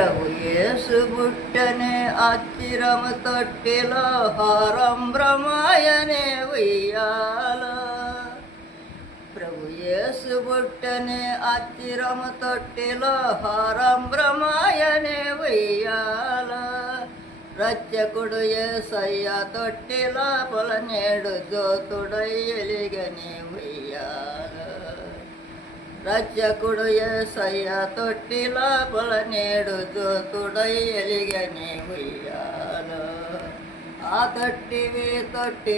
ప్రభు యేసు బుట్టనే అచ్చిరమ తొట్టిలో హారం బ్రహ్మాయనే ఉయ్యాల. ప్రభు యేసు బుట్టనే అచ్చిరమ తొట్టిలో హారం బ్రహ్మాయనే ఉయ్యాల. రచ్చకుడు యేసయ్య తొట్టిలో పొలనేడు జ్యోతుడై ఎలిగని ఉయ్యాల. రక్షకుడు యేసయ్య తొట్టిలో పొలనేడు జ్యోతుడై ఎలిగని ఉయ్యాల. ఆ తొట్టి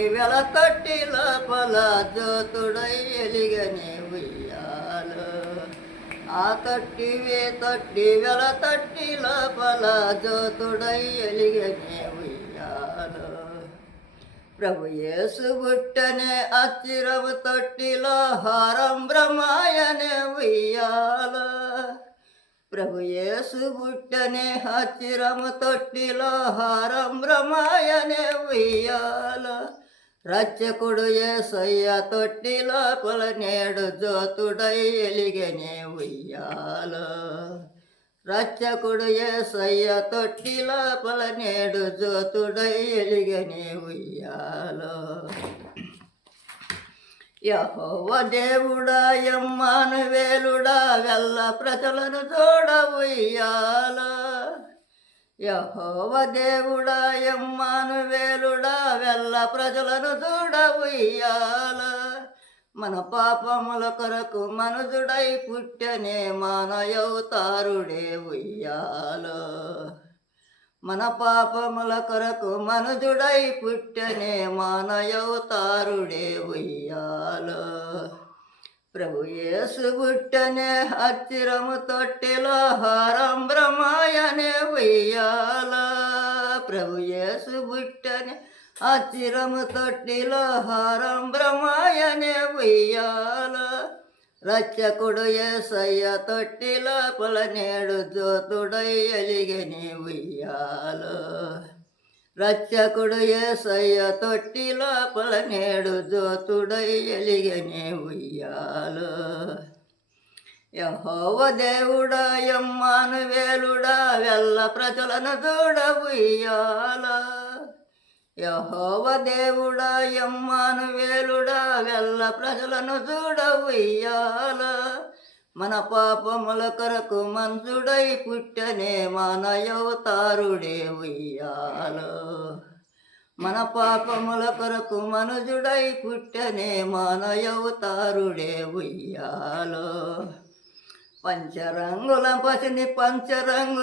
వెల తొట్టి లోపల జ్యోతుడై ఎలిగని ఉయ్యాల. ఆ తొట్టి వెల తొట్టి లోపల జ్యోతుడై ఎలిగని ఉయ్యాల. ప్రభు యేసు బుట్టనే అచ్చిరము తొట్టిలో హారం బ్రహ్మాయనే ఉయ్యాల. ప్రభు యేసు బుట్టనే అచ్చిరము తొట్టిలో హారం బ్రహ్మాయనే ఉయ్యాల. రక్షకుడు యేసయ్య తొట్టిలో పొలనేడు జ్యోతుడై ఎలిగనే ఉయ్యాల. రక్షకుడు యేసయ్య తొట్టిలో పొలనేడు జ్యోతుడై ఎలిగని ఉయ్యాల. యెహోవా దేవుడా ఇమ్మానుయేలుడా వెల్ల ప్రజలను చూడ ఉయ్యాల. యెహోవా దేవుడా ఇమ్మానుయేలుడా వెల్ల ప్రజలను చూడ ఉయ్యాల. మన పాపముల కొరకు మనుజుడై పుట్టెనే మానవతారుడే ఉయ్యాల. మన పాపముల కొరకు మనుజుడై పుట్టెనే మానవతారుడే ఉయ్యాల. ప్రభు యేసు బుట్టనే అచ్చిరము తొట్టిలో హారం బ్రహ్మాయనే ఉయ్యాల. ప్రభు యేసు బుట్టనే అచ్చిరము తొట్టిలో హారం బ్రహ్మాయనే ఉయ్యాల. రక్షకుడు యేసయ్య తొట్టిలో పొలనేడు జ్యోతుడై ఎలిగని ఉయ్యాల. రక్షకుడు యేసయ్య తొట్టిలో పొలనేడు జ్యోతుడై ఎలిగని ఉయ్యాల. యెహోవా దేవుడా ఇమ్మానుయేలుడా వెల్ల ప్రజలను చూడ ఉయ్యాల. యెహోవా దేవుడా ఇమ్మానుయేలుడా వెల్ల ప్రజలను చూడ ఉయ్యాల. మన పాపముల కొరకు మనుజుడై పుట్టెనే మానవతారుడే ఉయ్యాల. మన పాపముల కొరకు మనుజుడై పుట్టెనే మానవతారుడే ఉయ్యాల. పంచరంగుల పసిని పంచరంగు